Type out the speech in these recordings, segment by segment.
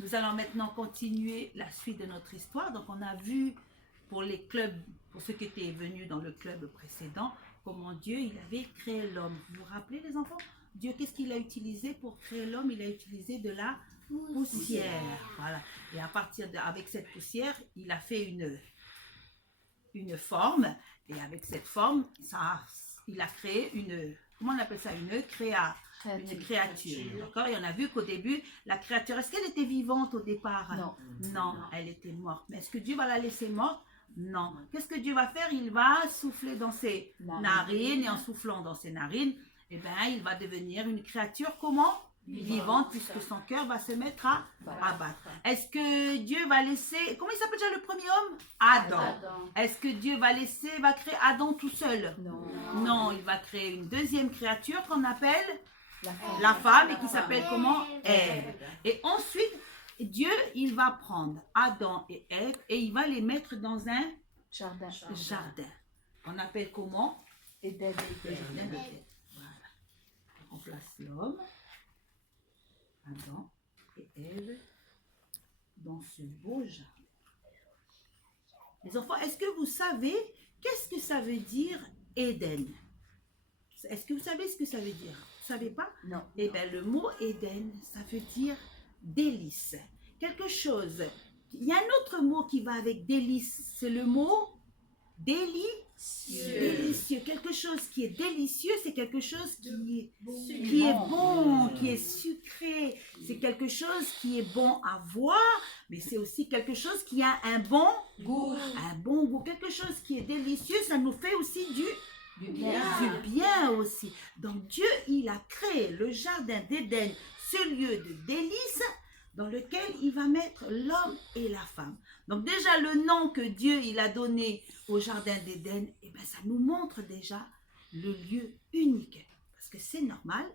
Nous allons maintenant continuer la suite de notre histoire. Donc, on a vu pour les clubs, pour ceux qui étaient venus dans le club précédent, comment Dieu, il avait créé l'homme. Vous vous rappelez, les enfants? Dieu, qu'est-ce qu'il a utilisé pour créer l'homme? Il a utilisé de la poussière. Voilà. Et à partir avec cette poussière, il a fait une forme. Et avec cette forme, il a créé une, comment on appelle ça? Une créature. D'accord? Et on a vu qu'au début, la créature, est-ce qu'elle était vivante au départ? Non. Non, elle était morte. Mais est-ce que Dieu va la laisser morte? Non. Qu'est-ce que Dieu va faire? Il va souffler dans ses narines, et en soufflant dans ses narines, eh bien, il va devenir une créature comment? Vivante, puisque son cœur va se mettre à battre. Est-ce que Dieu va laisser, comment il s'appelle déjà le premier homme? Adam. Est-ce que Dieu va créer Adam tout seul? Non. Non, il va créer une deuxième créature qu'on appelle la femme, et qui s'appelle comment? Ève. Et ensuite, Dieu, il va prendre Adam et Ève et il va les mettre dans un jardin. On appelle comment? Éden. Le jardin d'Éden. Voilà. On place l'homme, Adam et Ève, dans ce beau jardin. Les enfants, est-ce que vous savez qu'est-ce que ça veut dire Éden? Est-ce que vous savez ce que ça veut dire? Vous ne savez pas? Non. Eh bien, le mot Éden, ça veut dire délice. Quelque chose. Il y a un autre mot qui va avec délice. C'est le mot délicieux. Quelque chose qui est délicieux, c'est quelque chose qui est bon, qui est sucré. C'est quelque chose qui est bon à voir, mais c'est aussi quelque chose qui a un bon goût. Un bon goût. Quelque chose qui est délicieux, ça nous fait aussi du bien aussi. Donc Dieu, il a créé le jardin d'Éden, ce lieu de délice dans lequel il va mettre l'homme et la femme. Donc déjà le nom que Dieu il a donné au jardin d'Éden, eh ben, ça nous montre déjà le lieu unique. Parce que c'est normal,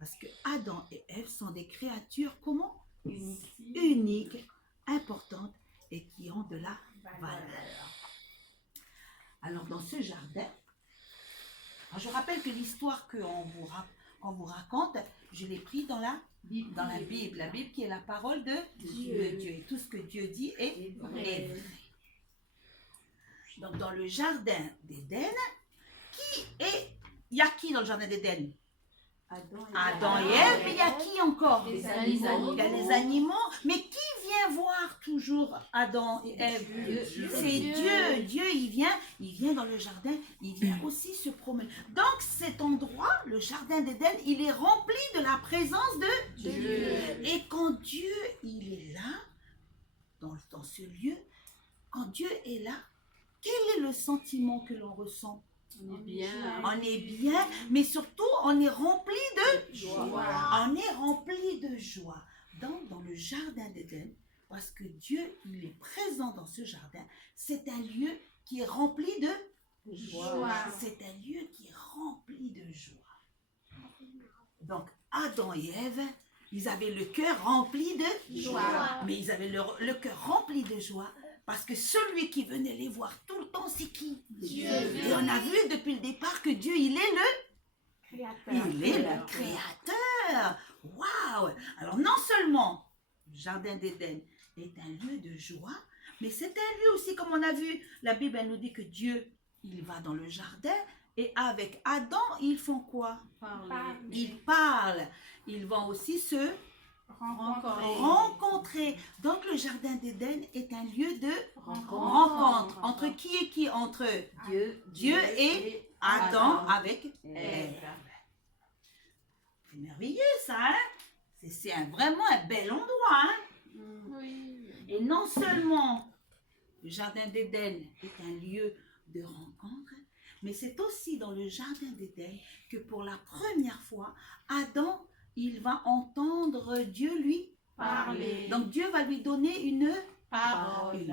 parce que Adam et Ève sont des créatures comment? Uniques, importantes et qui ont de la valeur. Alors dans ce jardin, je rappelle que l'histoire qu'on vous raconte, je l'ai pris dans la Bible. La Bible qui est la parole de Dieu. Et tout ce que Dieu dit est vrai. Donc dans le jardin d'Éden, il y a qui dans le jardin d'Éden? Adam et Ève, mais il y a qui encore? Les animaux. Il y a les animaux, mais qui vient voir toujours Adam et Ève? C'est Dieu. Dieu, il vient dans le jardin, il vient aussi se promener. Donc cet endroit, le jardin d'Éden, il est rempli de la présence de Dieu. Et quand Dieu, il est là, dans ce lieu, quand Dieu est là, quel est le sentiment que l'on ressent? On est bien. On est bien, mais surtout on est rempli de joie. On est rempli de joie. Dans le jardin d'Éden, parce que Dieu, il est présent dans ce jardin, c'est un lieu qui est rempli de joie. C'est un lieu qui est rempli de joie. Donc Adam et Ève, ils avaient le cœur rempli de joie. Mais ils avaient le cœur rempli de joie. Parce que celui qui venait les voir tout le temps, c'est qui? Dieu. Et on a vu depuis le départ que Dieu, il est le créateur. Il est le créateur. Waouh! Alors non seulement le jardin d'Éden est un lieu de joie, mais c'est un lieu aussi, comme on a vu, la Bible elle nous dit que Dieu, il va dans le jardin et avec Adam, ils font quoi? Ils parlent. Ils vont aussi se rencontrer. Donc le jardin d'Éden est un lieu de rencontre. Entre qui et qui? Entre Dieu et Adam avec Ève. C'est merveilleux ça, hein? C'est vraiment un bel endroit, hein? Oui. Et non seulement le jardin d'Éden est un lieu de rencontre, mais c'est aussi dans le jardin d'Éden que pour la première fois, Adam il va entendre Dieu lui parler. Donc Dieu va lui donner une parole.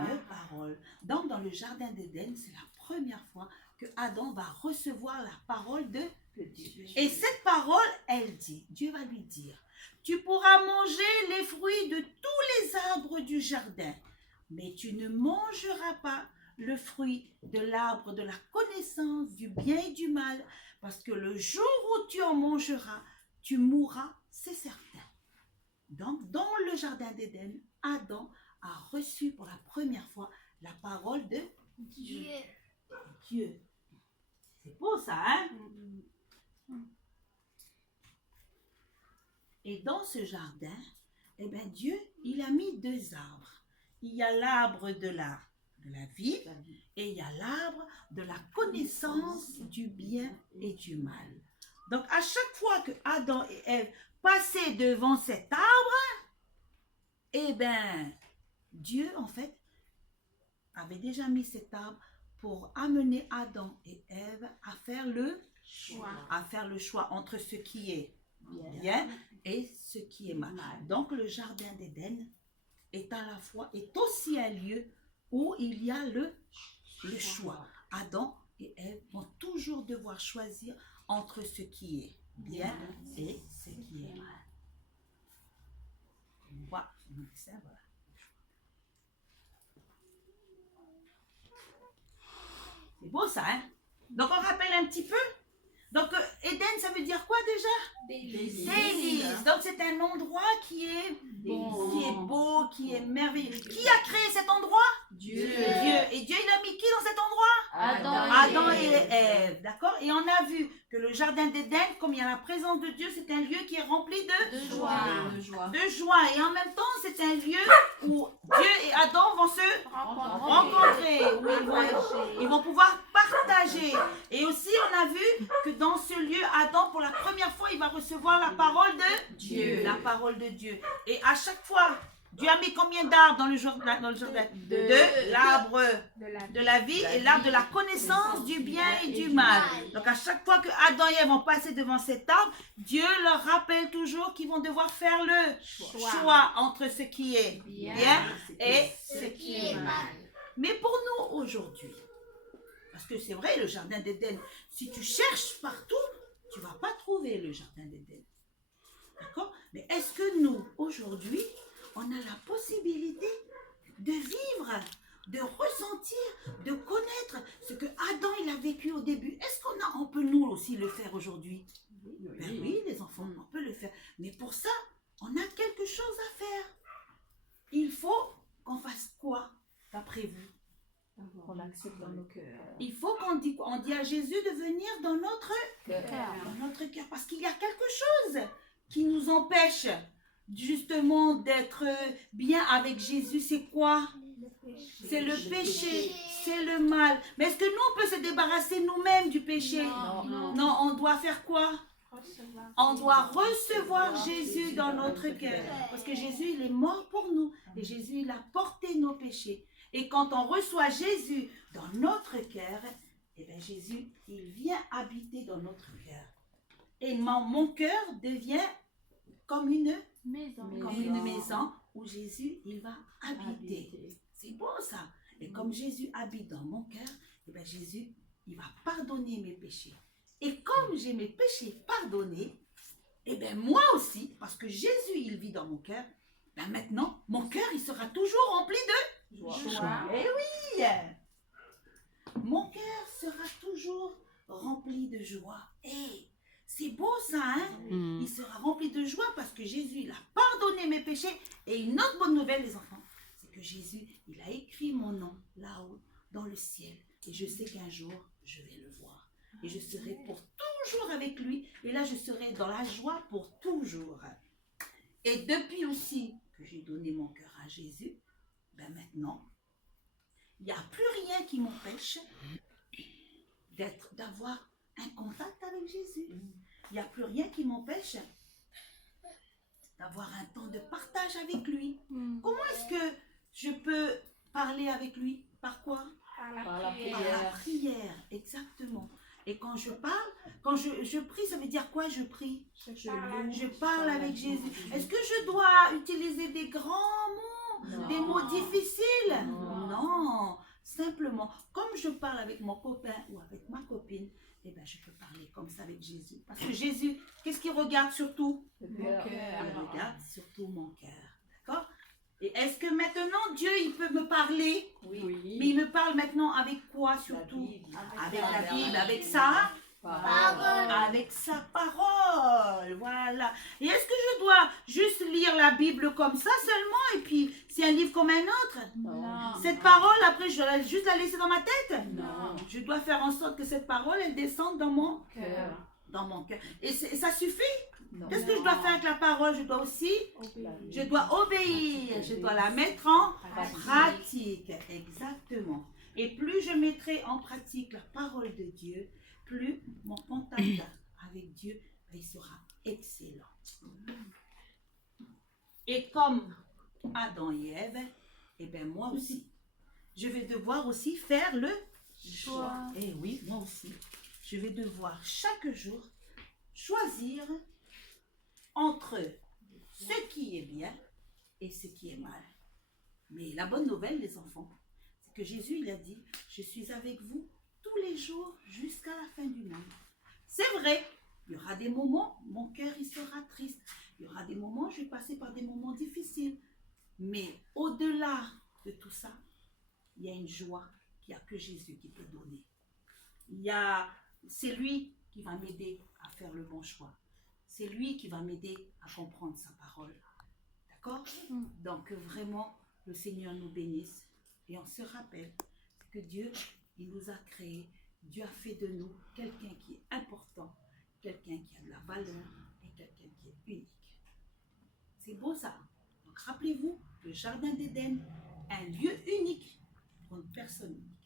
Donc dans le jardin d'Éden, c'est la première fois que Adam va recevoir la parole de Dieu. Et cette parole, elle dit, Dieu va lui dire, tu pourras manger les fruits de tous les arbres du jardin, mais tu ne mangeras pas le fruit de l'arbre de la connaissance du bien et du mal, parce que le jour où tu en mangeras, tu mourras, c'est certain. Donc, dans le jardin d'Éden, Adam a reçu pour la première fois la parole de Dieu. C'est beau ça, hein? Et dans ce jardin, eh bien, Dieu, il a mis 2 arbres. Il y a l'arbre de la vie et il y a l'arbre de la connaissance du bien et du mal. Donc, à chaque fois que Adam et Ève passaient devant cet arbre, eh bien, Dieu, en fait, avait déjà mis cet arbre pour amener Adam et Ève à faire le choix entre ce qui est bien et ce qui est mal. Donc, le jardin d'Éden est aussi un lieu où il y a le choix. Adam et Ève vont toujours devoir choisir entre ce qui est bien et ce qui est mal. Voilà. C'est beau ça, hein? Donc on rappelle un petit peu. Donc Éden, ça veut dire quoi déjà? Délice. Donc c'est un endroit qui est beau, qui est merveilleux. Qui a créé cet endroit? Dieu. Et Dieu, il a mis qui dans cet endroit? Adam et Ève. D'accord? Et on a vu que le jardin d'Éden, comme il y a la présence de Dieu, c'est un lieu qui est rempli de joie. Et en même temps, c'est un lieu où Dieu et Adam vont se rencontrer, où ils vont pouvoir partager. Et aussi, on a vu que dans ce lieu, Adam, pour la première fois, il va recevoir la parole de Dieu. La parole de Dieu. Et à chaque fois, Dieu a mis combien d'arbres dans le jardin? De l'arbre de la vie et l'arbre de la connaissance du bien et du mal. Donc à chaque fois que Adam et Ève vont passer devant cet arbre, Dieu leur rappelle toujours qu'ils vont devoir faire le choix entre ce qui est bien et ce qui est mal. Mais pour nous aujourd'hui, parce que c'est vrai, le jardin d'Éden, si tu cherches partout, tu ne vas pas trouver le jardin d'Éden. D'accord? Mais est-ce que nous, aujourd'hui, on a la possibilité de vivre, de ressentir, de connaître ce que Adam il a vécu au début? Est-ce qu'on peut nous aussi le faire aujourd'hui? Ben oui, les enfants, on peut le faire. Mais pour ça, on a quelque chose à faire. Il faut qu'on fasse quoi, d'après vous? On l'accepte dans nos cœurs. Il faut qu'on dit à Jésus de venir dans notre cœur. Parce qu'il y a quelque chose qui nous empêche justement d'être bien avec Jésus. C'est quoi? C'est le péché, c'est le mal. Mais est-ce que nous, on peut se débarrasser nous-mêmes du péché? Non, on doit faire quoi? On doit recevoir Jésus dans notre cœur. Parce que Jésus, il est mort pour nous. Et Jésus, il a porté nos péchés. Et quand on reçoit Jésus dans notre cœur, eh bien Jésus, il vient habiter dans notre cœur. Et mon cœur devient comme une maison où Jésus, il va habiter. C'est beau ça. Et comme Jésus habite dans mon cœur, eh bien Jésus, il va pardonner mes péchés. Et comme j'ai mes péchés pardonnés, eh bien moi aussi, parce que Jésus, il vit dans mon cœur, ben maintenant, mon cœur, il sera toujours rempli de joie. Eh oui! Mon cœur sera toujours rempli de joie. Eh, c'est beau ça, hein? Il sera rempli de joie parce que Jésus, il a pardonné mes péchés. Et une autre bonne nouvelle, les enfants, c'est que Jésus, il a écrit mon nom là-haut, dans le ciel. Et je sais qu'un jour, je vais le voir. Et je serai pour toujours avec lui. Et là, je serai dans la joie pour toujours. Et depuis aussi que j'ai donné mon cœur à Jésus, ben maintenant, il n'y a plus rien qui m'empêche d'avoir un contact avec Jésus. Il n'y a plus rien qui m'empêche d'avoir un temps de partage avec lui. Comment est-ce que je peux parler avec lui? Par quoi? Par la Par la prière, exactement. Et quand je parle, quand je prie, ça veut dire quoi je prie? Je parle avec Jésus. Est-ce que je dois utiliser des grands mots, des mots difficiles? Non. Simplement, comme je parle avec mon copain ou avec ma copine, eh ben, je peux parler comme ça avec Jésus. Parce que Jésus, qu'est-ce qu'il regarde surtout? Mon cœur. Il regarde surtout mon cœur. D'accord? Et est-ce que maintenant Dieu, il peut me parler? Oui. Mais il me parle maintenant avec quoi surtout? Avec la Bible, avec ça, Parole. Avec sa parole, voilà. Et est-ce que je dois juste lire la Bible comme ça seulement et puis c'est un livre comme un autre? Non. Cette parole, après, je dois juste la laisser dans ma tête? Non. Je dois faire en sorte que cette parole, elle descende dans mon Cœur. cœur. Et ça suffit? Non. Qu'est-ce que je dois faire avec la parole? Je dois aussi, je dois obéir, je dois la mettre en pratique. Exactement. Et plus je mettrai en pratique la parole de Dieu, plus mon contact avec Dieu il sera excellent. Et comme Adam et Ève, eh bien moi aussi, je vais devoir aussi faire le choix. Eh oui, moi aussi. Je vais devoir chaque jour choisir entre ce qui est bien et ce qui est mal. Mais la bonne nouvelle, les enfants, c'est que Jésus, il a dit, je suis avec vous tous les jours jusqu'à la fin du monde. C'est vrai, il y aura des moments, mon cœur, il sera triste. Il y aura des moments, je vais passer par des moments difficiles. Mais au-delà de tout ça, il y a une joie qu'il n'y a que Jésus qui peut donner. C'est lui qui va m'aider à faire le bon choix. C'est lui qui va m'aider à comprendre sa parole. D'accord? Donc vraiment, le Seigneur nous bénisse. Et on se rappelle que Dieu, il nous a créés. Dieu a fait de nous quelqu'un qui est important, quelqu'un qui a de la valeur et quelqu'un qui est unique. C'est beau ça. Donc rappelez-vous, le Jardin d'Éden, un lieu unique pour une personne unique.